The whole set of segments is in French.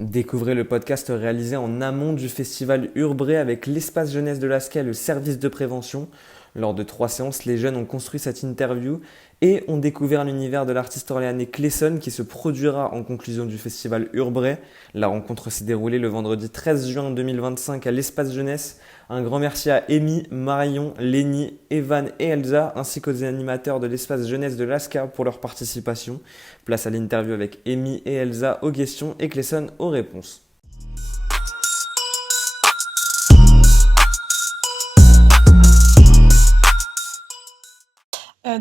Découvrez le podcast réalisé en amont du festival Urbré avec l'espace jeunesse de l'ASCA et le service de prévention. Lors de 3 séances, les jeunes ont construit cette interview et ont découvert l'univers de l'artiste orléanais Clesson qui se produira en conclusion du festival Urbré. La rencontre s'est déroulée le vendredi 13 juin 2025 à l'espace jeunesse. Un grand merci à Amy, Marion, Lénie, Evan et Elsa ainsi qu'aux animateurs de l'espace jeunesse de l'ASCA pour leur participation. Place à l'interview avec Amy et Elsa aux questions et Clesson aux réponses.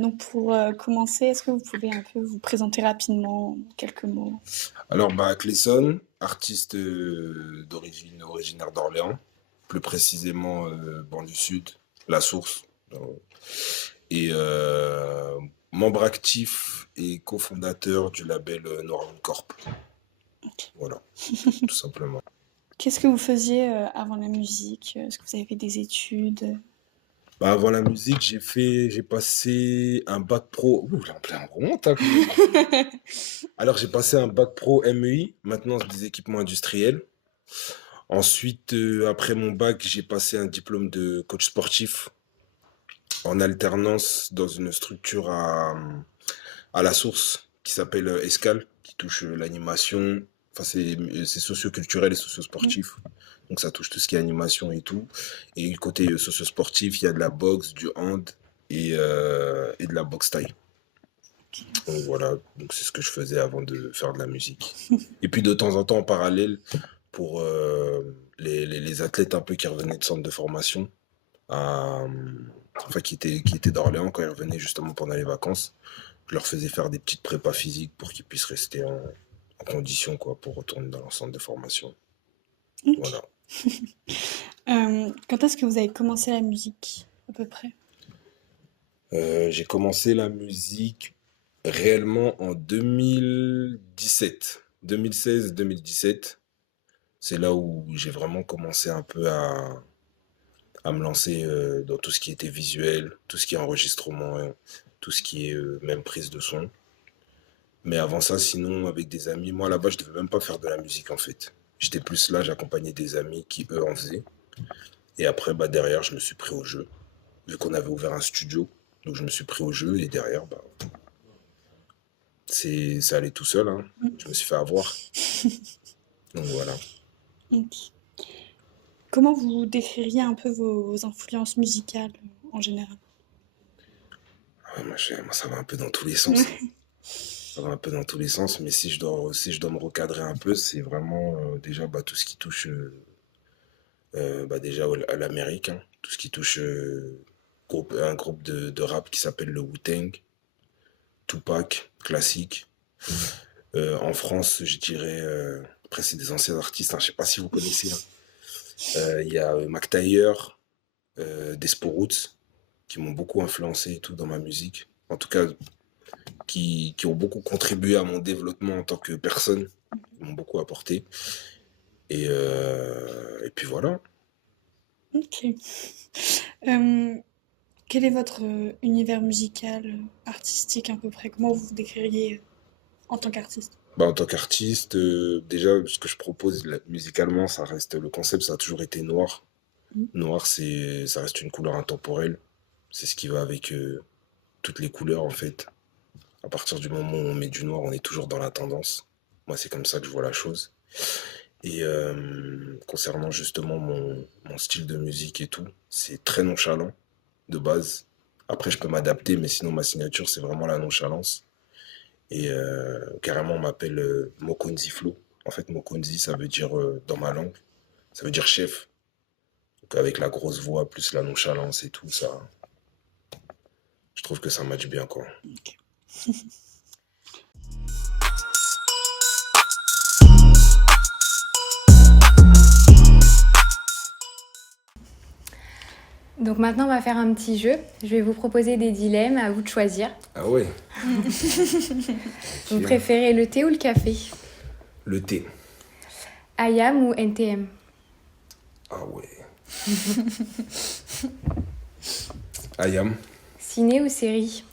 Donc pour commencer, est-ce que vous pouvez un peu vous présenter rapidement en quelques mots? Alors, Clesson, artiste originaire d'Orléans, plus précisément banlieue sud, La Source, et membre actif et cofondateur du label Noir Corp. Ok. Voilà, tout simplement. Qu'est-ce que vous faisiez avant la musique? Est-ce que vous avez fait des études? Avant la musique, j'ai passé un bac pro. Ouh, là, en plein remonte, hein. Alors, j'ai passé un bac pro MEI, maintenance des équipements industriels. Ensuite, après mon bac, j'ai passé un diplôme de coach sportif en alternance dans une structure à La Source qui s'appelle Escale, qui touche l'animation. Enfin, c'est socio-culturel et socio-sportif. Donc, ça touche tout ce qui est animation et tout. Et côté socio-sportif, il y a de la boxe, du hand et de la boxe taille. Donc voilà, donc c'est ce que je faisais avant de faire de la musique. Et puis de temps en temps en parallèle, pour les athlètes un peu qui revenaient de centre de formation, enfin qui étaient d'Orléans quand ils revenaient justement pendant les vacances, je leur faisais faire des petites prépas physiques pour qu'ils puissent rester en condition quoi, pour retourner dans leur centre de formation. Ok. Voilà. Quand est-ce que vous avez commencé la musique, à peu près? J'ai commencé la musique réellement en 2017, 2016-2017. C'est là où j'ai vraiment commencé un peu à me lancer dans tout ce qui était visuel, tout ce qui est enregistrement, tout ce qui est même prise de son. Mais avant ça, sinon, avec des amis, moi là-bas, je devais même pas faire de la musique en fait. J'étais plus là, j'accompagnais des amis qui, eux, en faisaient. Et après, derrière, je me suis pris au jeu. Vu qu'on avait ouvert un studio, donc je me suis pris au jeu et derrière, ça allait tout seul, hein. Je me suis fait avoir. Donc voilà. Ok. Comment vous décririez un peu vos influences musicales en général? Moi, ça va un peu dans tous les sens, hein. Ça va un peu dans tous les sens, mais si je dois me recadrer un peu, c'est vraiment déjà tout ce qui touche déjà à l'Amérique, hein. Tout ce qui touche un groupe de rap qui s'appelle le Wu-Tang, Tupac, classique. En France, je dirais, après c'est des anciens artistes, hein, je sais pas si vous connaissez, hein. Il y a Mac Taylor, Despo Roots, qui m'ont beaucoup influencé et tout dans ma musique. En tout cas, qui ont beaucoup contribué à mon développement en tant que personne. Ils m'ont beaucoup apporté. Et puis voilà. Ok. Quel est votre univers musical, artistique à peu près? Comment vous vous décririez en tant qu'artiste? En tant qu'artiste, déjà, ce que je propose musicalement, ça reste le concept, ça a toujours été noir. Mhm. Noir, ça reste une couleur intemporelle. C'est ce qui va avec toutes les couleurs, en fait. À partir du moment où on met du noir, on est toujours dans la tendance. Moi, c'est comme ça que je vois la chose. Et concernant justement mon style de musique et tout, c'est très nonchalant de base. Après, je peux m'adapter, mais sinon, ma signature, c'est vraiment la nonchalance. Et carrément, on m'appelle Mokonzi Flow. En fait, Mokonzi, ça veut dire, dans ma langue, ça veut dire chef. Donc, avec la grosse voix, plus la nonchalance et tout, ça, je trouve que ça match bien, quoi. Ok. Donc maintenant, on va faire un petit jeu. Je vais vous proposer des dilemmes, à vous de choisir. Ah ouais. Vous préférez le thé ou le café? Le thé. IAM ou NTM? Ah ouais. Ayam. Ciné ou série?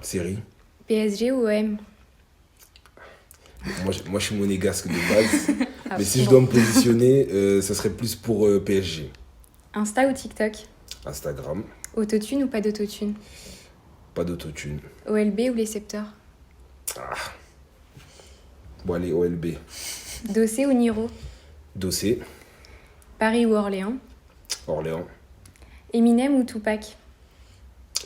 Série. PSG ou OM? Moi, je suis monégasque de base. Ah, Mais si je bon. dois me positionner, ça serait plus pour PSG. Insta ou TikTok? Instagram, Autotune ou pas d'autotune? pas d'autotune. OLB ou Lécepteur? Bon, allez, OLB. Dossé ou Niro? Dossé, Paris ou Orléans? Orléans, Eminem ou Tupac?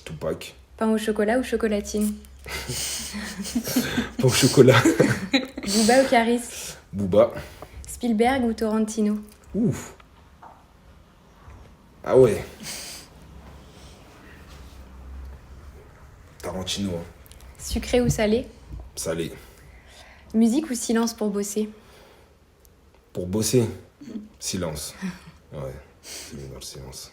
Tupac. Pain au chocolat ou chocolatine? Pain au chocolat, Booba ou Caris? Booba. Spielberg ou Tarantino? Ouf. Ah ouais, Tarantino, hein. Sucré ou salé? Salé. Musique ou silence pour bosser? Pour bosser, silence. Ouais, c'est mieux dans le silence.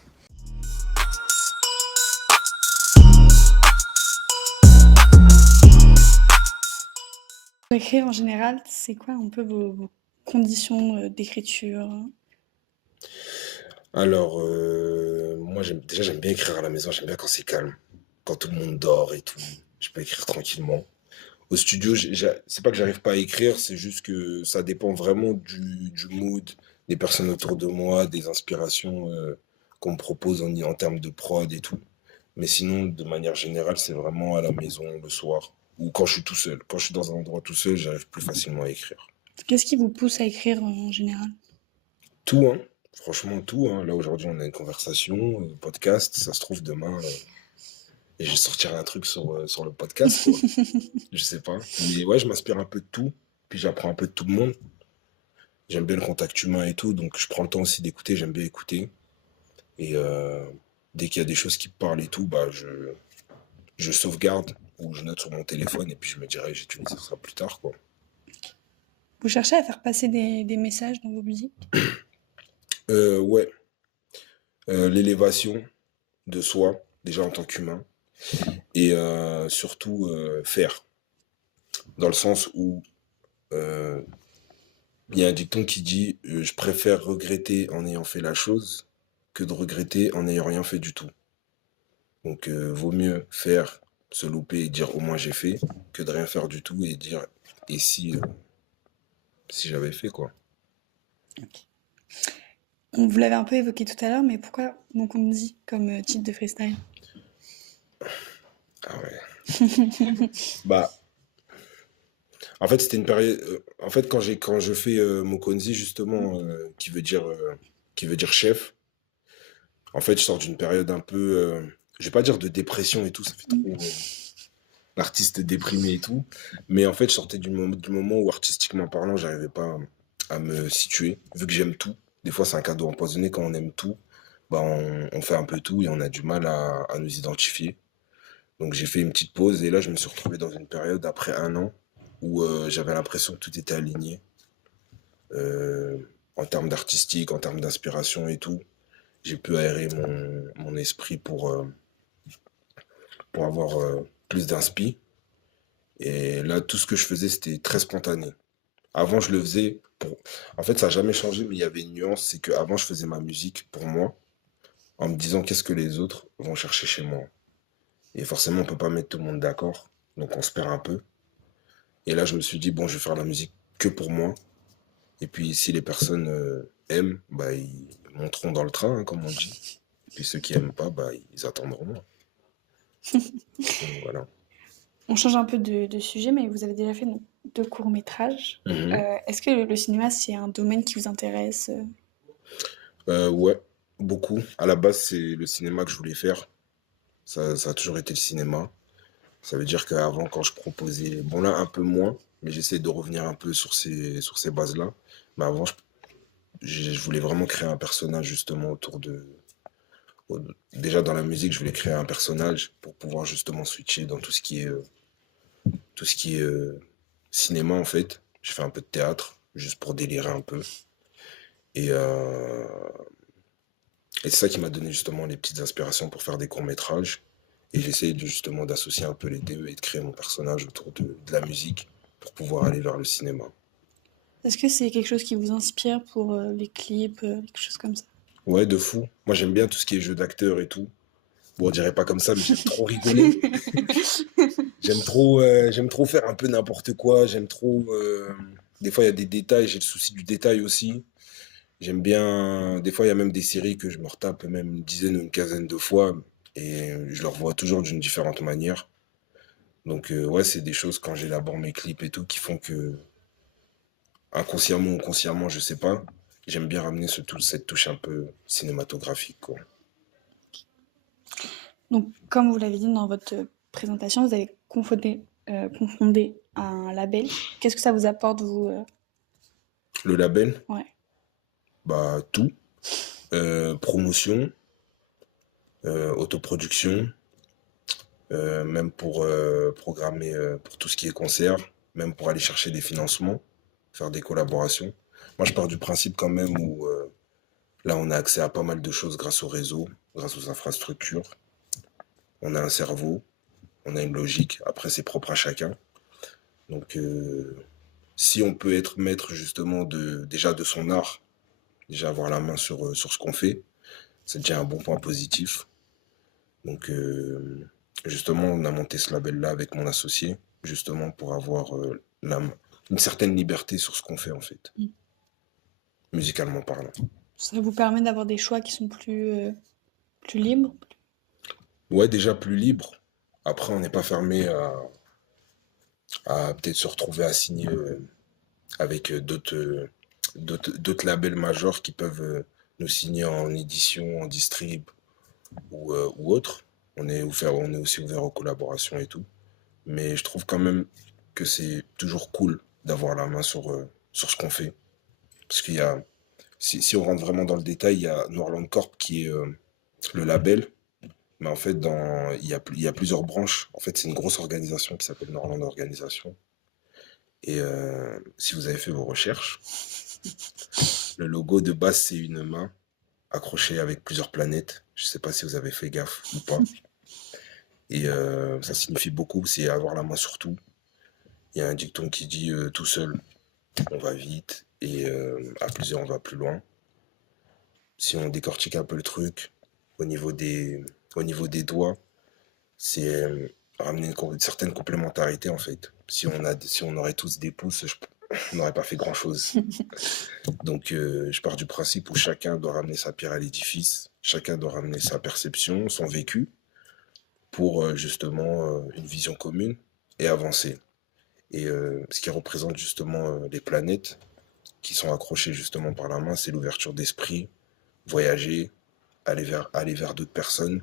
Pour écrire en général, c'est quoi un peu vos conditions d'écriture? Alors, moi, j'aime bien écrire à la maison, j'aime bien quand c'est calme, quand tout le monde dort et tout. Je peux écrire tranquillement. Au studio, c'est pas que j'arrive pas à écrire, c'est juste que ça dépend vraiment du mood, des personnes autour de moi, des inspirations qu'on me propose en termes de prod et tout. Mais sinon, de manière générale, c'est vraiment à la maison, le soir, ou quand je suis tout seul. Quand je suis dans un endroit tout seul, j'arrive plus facilement à écrire. Qu'est-ce qui vous pousse à écrire en général? Tout, hein. Franchement, tout, hein. Là, aujourd'hui, on a une conversation, podcast. Ça se trouve, demain, et je sortirai un truc sur le podcast, quoi. Je sais pas. Mais ouais, je m'inspire un peu de tout. Puis j'apprends un peu de tout le monde. J'aime bien le contact humain et tout. Donc, je prends le temps aussi d'écouter. J'aime bien écouter. Et dès qu'il y a des choses qui me parlent et tout, bah, je sauvegarde ou je note sur mon téléphone. Et puis, je me dirai, j'utiliserai ça plus tard, quoi. Vous cherchez à faire passer des messages dans vos musiques? Ouais. L'élévation de soi, déjà en tant qu'humain. Et surtout, faire. Dans le sens où euh, il y a un dicton qui dit je préfère regretter en ayant fait la chose que de regretter en n'ayant rien fait du tout. Donc, vaut mieux faire, se louper et dire au moins j'ai fait, que de rien faire du tout et dire et si j'avais fait quoi. Vous l'avez un peu évoqué tout à l'heure, mais pourquoi Mokundi comme titre de freestyle? Ah ouais. Bah, en fait, c'était une période. En fait, quand je fais Mokonzi, justement, qui veut dire chef, en fait, je sors d'une période un peu. Je vais pas dire de dépression et tout, ça fait trop l'artiste déprimé et tout. Mais en fait, je sortais du moment où, artistiquement parlant, j'arrivais pas à me situer, vu que j'aime tout. Des fois, c'est un cadeau empoisonné quand on aime tout. Bah, on fait un peu tout et on a du mal à nous identifier. Donc, j'ai fait une petite pause et là, je me suis retrouvé dans une période après un an où j'avais l'impression que tout était aligné euh, en termes d'artistique, en termes d'inspiration et tout. J'ai pu aérer mon esprit pour avoir plus d'inspi. Et là, tout ce que je faisais, c'était très spontané. Avant, je le faisais pour... En fait, ça n'a jamais changé, mais il y avait une nuance, c'est qu'avant, je faisais ma musique pour moi, en me disant qu'est-ce que les autres vont chercher chez moi. Et forcément, on peut pas mettre tout le monde d'accord, donc on se perd un peu. Et là, je me suis dit, bon, je vais faire la musique que pour moi. Et puis, si les personnes aiment, bah, ils monteront dans le train, hein, comme on dit. Puis ceux qui aiment pas, bah, ils attendront. Donc, voilà. On change un peu de sujet, mais vous avez déjà fait donc, 2 courts-métrages. Mhm. Est-ce que le cinéma, c'est un domaine qui vous intéresse? Ouais, beaucoup. À la base, c'est le cinéma que je voulais faire. Ça a toujours été le cinéma. Ça veut dire qu'avant, quand je proposais, bon là, un peu moins, mais j'essaie de revenir un peu sur ces bases-là. Mais avant, je voulais vraiment créer un personnage justement déjà dans la musique, je voulais créer un personnage pour pouvoir justement switcher dans tout ce qui est cinéma en fait. J'ai fait un peu de théâtre, juste pour délirer un peu. Et, euh, et c'est ça qui m'a donné justement les petites inspirations pour faire des courts-métrages. Et j'essaie justement d'associer un peu les deux et de créer mon personnage autour de la musique pour pouvoir aller vers le cinéma. Est-ce que c'est quelque chose qui vous inspire pour les clips, quelque chose comme ça? Ouais, de fou. Moi, j'aime bien tout ce qui est jeu d'acteur et tout. Bon, on dirait pas comme ça, mais j'aime trop rigoler. J'aime trop faire un peu n'importe quoi. J'aime trop. Des fois, il y a des détails. J'ai le souci du détail aussi. J'aime bien. Des fois, il y a même des séries que je me retape même une dizaine ou une quinzaine de fois. Et je les revois toujours d'une différente manière. Donc, ouais, c'est des choses quand j'élabore mes clips et tout qui font que, inconsciemment ou consciemment, je sais pas, j'aime bien ramener cette touche un peu cinématographique, quoi. Donc, comme vous l'avez dit dans votre présentation, vous avez confondé un label. Qu'est-ce que ça vous apporte, vous Le label, Ouais. bah, tout. Promotion, autoproduction, même pour programmer pour tout ce qui est concert, même pour aller chercher des financements, faire des collaborations. Moi, je pars du principe quand même où là, on a accès à pas mal de choses grâce au réseau, grâce aux infrastructures. On a un cerveau, on a une logique. Après, c'est propre à chacun. Donc, si on peut être maître justement déjà de son art, déjà avoir la main sur ce qu'on fait, c'est déjà un bon point positif. Donc, justement, on a monté ce label-là avec mon associé, justement pour avoir une certaine liberté sur ce qu'on fait, en fait, Mm. musicalement parlant. Ça vous permet d'avoir des choix qui sont plus libres? Ouais, déjà plus libre. Après, on n'est pas fermé à peut-être se retrouver à signer avec d'autres labels majors qui peuvent nous signer en édition, en distrib ou autre. On est aussi ouvert aux collaborations et tout. Mais je trouve quand même que c'est toujours cool d'avoir la main sur ce qu'on fait. Parce si on rentre vraiment dans le détail, il y a Noirland Corp qui est le label. Mais en fait, il y a plusieurs branches. En fait, c'est une grosse organisation qui s'appelle Noirland Organisation. Et si vous avez fait vos recherches, le logo de base, c'est une main accrochée avec plusieurs planètes. Je ne sais pas si vous avez fait gaffe ou pas. Et ça signifie beaucoup, c'est avoir la main sur tout. Il y a un dicton qui dit tout seul, on va vite, et à plusieurs, on va plus loin. Si on décortique un peu le truc, au niveau des, au niveau des doigts, c'est ramener une certaine complémentarité en fait. Si on aurait tous des pouces, on n'aurait pas fait grand-chose. Donc je pars du principe où chacun doit ramener sa pierre à l'édifice, chacun doit ramener sa perception, son vécu, pour justement une vision commune et avancer. Et ce qui représente justement les planètes qui sont accrochées justement par la main, c'est l'ouverture d'esprit, voyager, aller vers d'autres personnes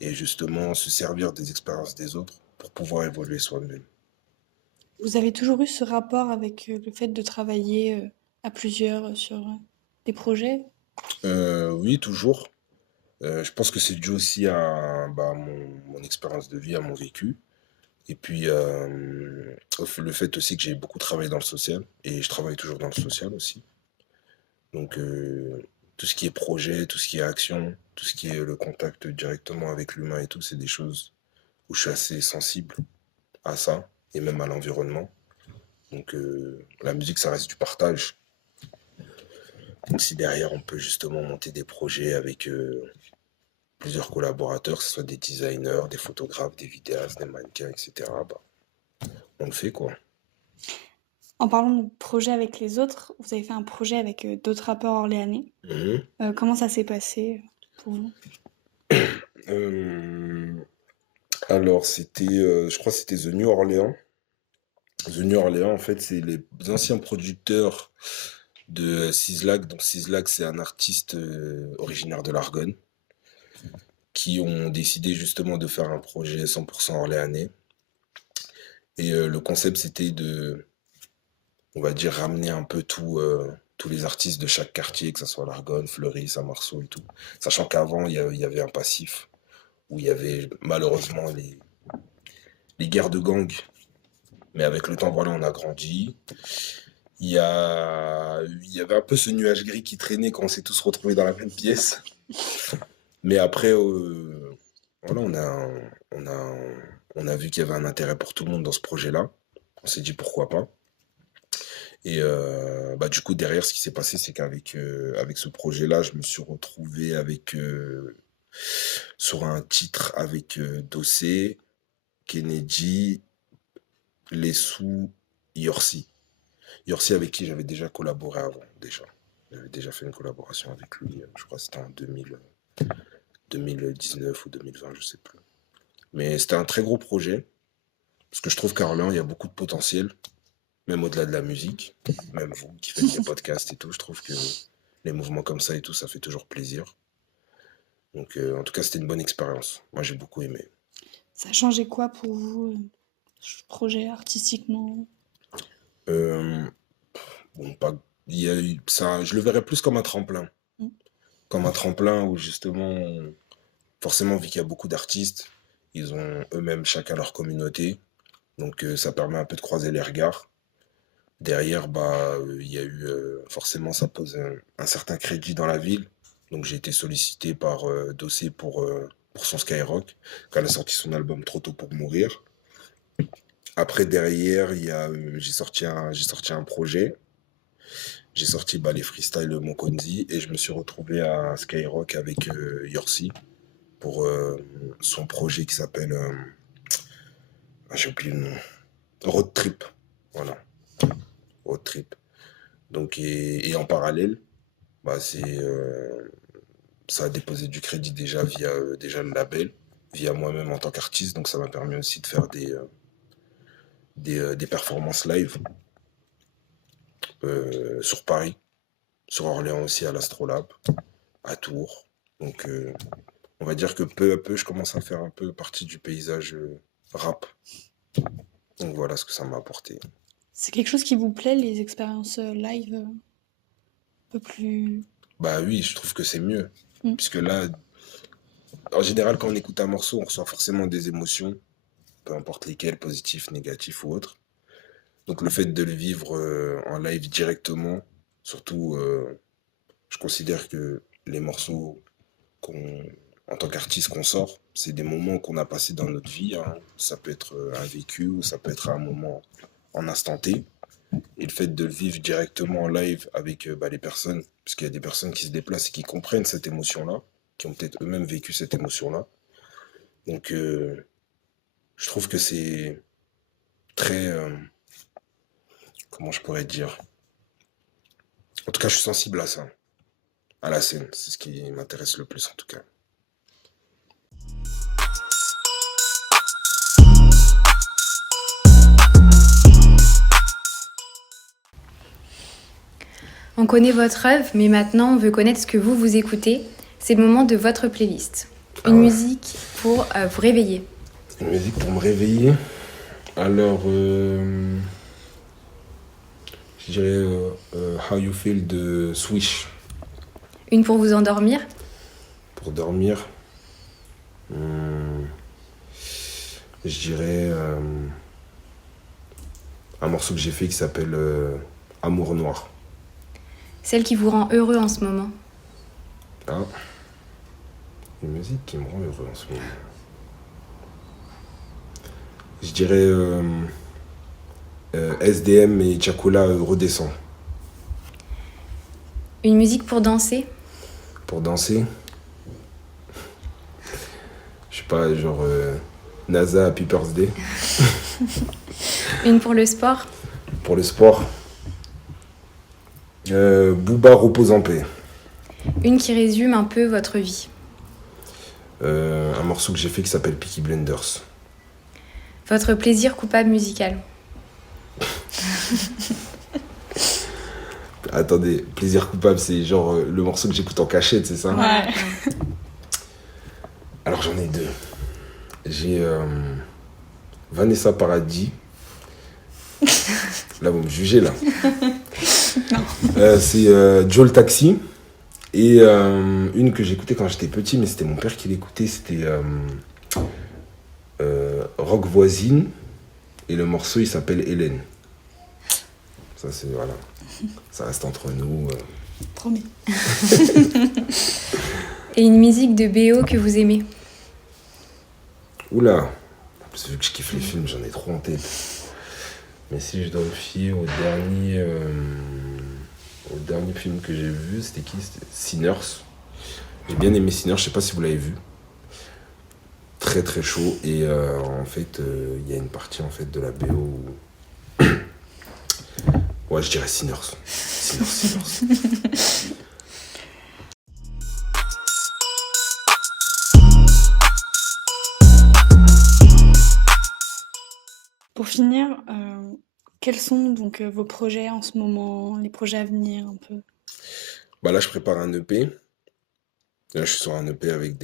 et justement se servir des expériences des autres pour pouvoir évoluer soi-même. Vous avez toujours eu ce rapport avec le fait de travailler à plusieurs sur des projets? Oui, toujours. Je pense que c'est dû aussi à bah, mon expérience de vie, à mon vécu. Et puis, le fait aussi que j'ai beaucoup travaillé dans le social, et je travaille toujours dans le social aussi. Donc, tout ce qui est projet, tout ce qui est action, tout ce qui est le contact directement avec l'humain et tout, c'est des choses où je suis assez sensible à ça, et même à l'environnement. Donc, la musique, ça reste du partage. Donc, si derrière, on peut justement monter des projets avec plusieurs collaborateurs, que ce soit des designers, des photographes, des vidéastes, des mannequins, etc., bah, on le fait, quoi. En parlant de projet avec les autres, vous avez fait un projet avec d'autres rappeurs orléanais. Mhm. Comment ça s'est passé pour vous? Euh, alors, je crois que c'était The New Orleans. The New Orleans, en fait, c'est les anciens producteurs de Sizzlack. Donc, Sizzlack, c'est un artiste originaire de l'Argonne qui ont décidé justement de faire un projet 100% orléanais. Et le concept, c'était on va dire, ramener un peu tous les artistes de chaque quartier, que ce soit l'Argonne, Fleury, Saint-Marceau et tout. Sachant qu'avant, il y avait un passif où il y avait malheureusement les guerres de gangs. Mais avec le temps, voilà, on a grandi. Il y avait un peu ce nuage gris qui traînait quand on s'est tous retrouvés dans la même pièce. Mais après, voilà, on a vu qu'il y avait un intérêt pour tout le monde dans ce projet-là. On s'est dit pourquoi pas. Et bah, du coup, derrière, ce qui s'est passé, c'est avec ce projet-là, je me suis retrouvé avec sur un titre avec Dossé, Kennedy, Lessou, Yorsi. Yorsi avec qui j'avais déjà collaboré avant, déjà. J'avais déjà fait une collaboration avec lui, je crois que c'était en 2019 ou 2020, je sais plus. Mais c'était un très gros projet, parce que je trouve qu'à Orléans, il y a beaucoup de potentiel, même au-delà de la musique. Même vous qui faites des podcasts et tout, je trouve que les mouvements comme ça et tout, ça fait toujours plaisir. Donc, en tout cas, c'était une bonne expérience. Moi, j'ai beaucoup aimé. Ça a changé quoi pour vous, ce projet artistiquement? Euh, bon, pas, il y a eu, ça, je le verrais plus comme un tremplin. Mm. Comme un tremplin où justement, forcément, vu qu'il y a beaucoup d'artistes, ils ont eux-mêmes chacun leur communauté. Donc, ça permet un peu de croiser les regards. Derrière, bah, il y a eu, forcément, ça pose un certain crédit dans la ville. Donc, j'ai été sollicité par Dossé pour son Skyrock, quand elle a sorti son album Trop tôt pour mourir. Après, derrière, j'ai sorti un projet. J'ai sorti bah, les freestyles Mokonzi et je me suis retrouvé à Skyrock avec Yorsi pour son projet qui s'appelle, j'ai oublié le nom, Road Trip. Voilà, Road Trip. Donc, et en parallèle, bah, ça a déposé du crédit déjà via déjà le label, via moi-même en tant qu'artiste. Donc, ça m'a permis aussi de faire des performances live sur Paris, sur Orléans aussi, à l'Astrolabe, à Tours. Donc, on va dire que peu à peu, je commence à faire un peu partie du paysage rap. Donc, voilà ce que ça m'a apporté. C'est quelque chose qui vous plaît, les expériences live un peu plus... Bah oui, je trouve que c'est mieux. Mm. Puisque là, en général, quand on écoute un morceau, on ressent forcément des émotions, peu importe lesquelles, positifs, négatifs ou autres. Donc, le fait de le vivre en live directement, surtout, je considère que les morceaux en tant qu'artiste qu'on sort, c'est des moments qu'on a passés dans notre vie, hein. Ça peut être un vécu ou ça peut être un moment en instant T. Et le fait de le vivre directement en live avec bah, les personnes, parce qu'il y a des personnes qui se déplacent et qui comprennent cette émotion-là, qui ont peut-être eux-mêmes vécu cette émotion-là. Donc, je trouve que c'est très... comment je pourrais dire? En tout cas, je suis sensible à ça, à la scène. C'est ce qui m'intéresse le plus, en tout cas. On connaît votre œuvre, mais maintenant on veut connaître ce que vous écoutez. C'est le moment de votre playlist. Une musique pour vous réveiller. Une musique pour me réveiller. Alors, je dirais How You Feel de Swish. Une pour vous endormir. Pour dormir, je dirais un morceau que j'ai fait qui s'appelle Amour Noir. Celle qui vous rend heureux en ce moment. Ah, une musique qui me rend heureux en ce moment. Je dirais SDM et Chakula Redescend. Une musique pour danser. Pour danser, je sais pas, genre NASA Happy Birthday. Une pour le sport. Pour le sport, Booba Repose en paix. Une qui résume un peu votre vie. Un morceau que j'ai fait qui s'appelle Peaky Blinders. Votre plaisir coupable musical. Attendez, plaisir coupable, c'est genre le morceau que j'écoute en cachette, c'est ça? Ouais. Alors j'en ai deux. J'ai Vanessa Paradis. Là, vous me jugez, là. C'est Joe le Taxi. Et une que j'écoutais quand j'étais petit, mais c'était mon père qui l'écoutait, c'était Rock Voisine. Et le morceau, il s'appelle Hélène. Ça, c'est, voilà. Ça reste entre nous. Promis. Et une musique de BO que vous aimez. Oula, parce que vu que je kiffe les films, j'en ai trop en tête. Mais si je dois me fier au dernier film que j'ai vu, c'était qui? C'était Sinners. J'ai bien aimé Sinners, je sais pas si vous l'avez vu. très très chaud. Et en fait, il y a une partie en fait de la BO où... Ouais, je dirais Sinners. Sinners. Pour finir, quels sont donc vos projets en ce moment, les projets à venir un peu? Bah là, je prépare un EP. Là, je suis sur un EP avec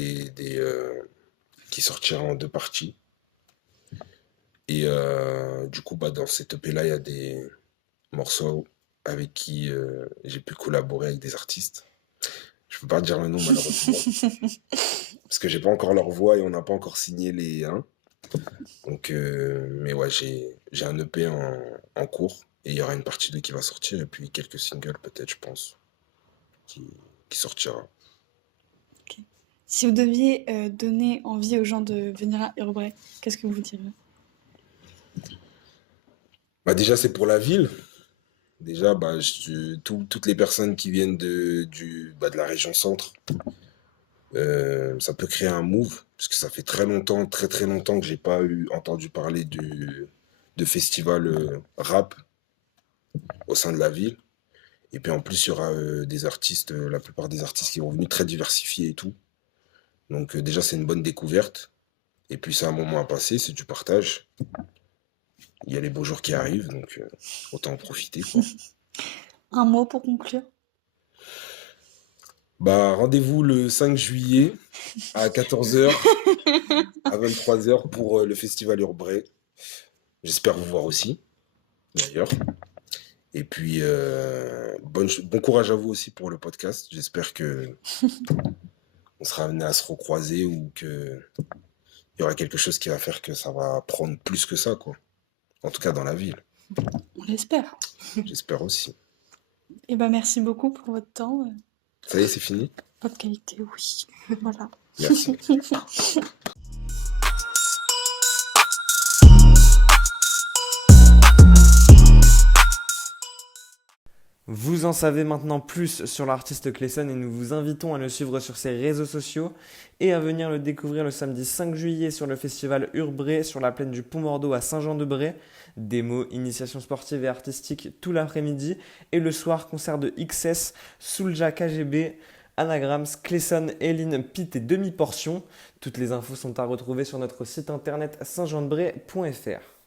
qui sortira en 2 parties. Et du coup, bah, dans cet EP-là, il y a des morceaux avec qui j'ai pu collaborer avec des artistes. Je peux pas dire le nom malheureusement, parce que j'ai pas encore leur voix et on n'a pas encore signé les 1. Donc, mais ouais, j'ai un EP en cours et il y aura une partie 2 qui va sortir et puis quelques singles peut-être, je pense, qui, qui sortira. Ok. Si vous deviez donner envie aux gens de venir à Urbray, qu'est-ce que vous diriez? Bah déjà, c'est pour la ville. Déjà, bah, toutes les personnes qui viennent de la région centre, ça peut créer un move, parce que ça fait très longtemps, très très longtemps que j'ai pas entendu parler de festival rap au sein de la ville. Et puis en plus, il y aura des artistes, la plupart des artistes qui vont venir très diversifiés et tout. Donc déjà, c'est une bonne découverte. Et puis c'est un moment à passer, c'est du partage. Il y a les beaux jours qui arrivent, donc autant en profiter, quoi. Un mot pour conclure? Bah, rendez-vous le 5 juillet à 14h, à 23h pour le festival Urbray. J'espère vous voir aussi, d'ailleurs. Et puis, bon courage à vous aussi pour le podcast. J'espère que on sera amené à se recroiser ou que il y aura quelque chose qui va faire que ça va prendre plus que ça, quoi. En tout cas, dans la ville. On l'espère. J'espère aussi. Et ben merci beaucoup pour votre temps. Ça y est, c'est fini? Votre qualité, oui. Voilà. Merci. Vous en savez maintenant plus sur l'artiste Clayson et nous vous invitons à le suivre sur ses réseaux sociaux et à venir le découvrir le samedi 5 juillet sur le festival Urbray sur la plaine du Pont-Mordeau à Saint-Jean-de-Bray. Démo, initiation sportive et artistique tout l'après-midi et le soir concert de XS, Soulja KGB, Anagrams, Clayson, Eline, Pete et Demi-Portion. Toutes les infos sont à retrouver sur notre site internet saintjeandebray.fr.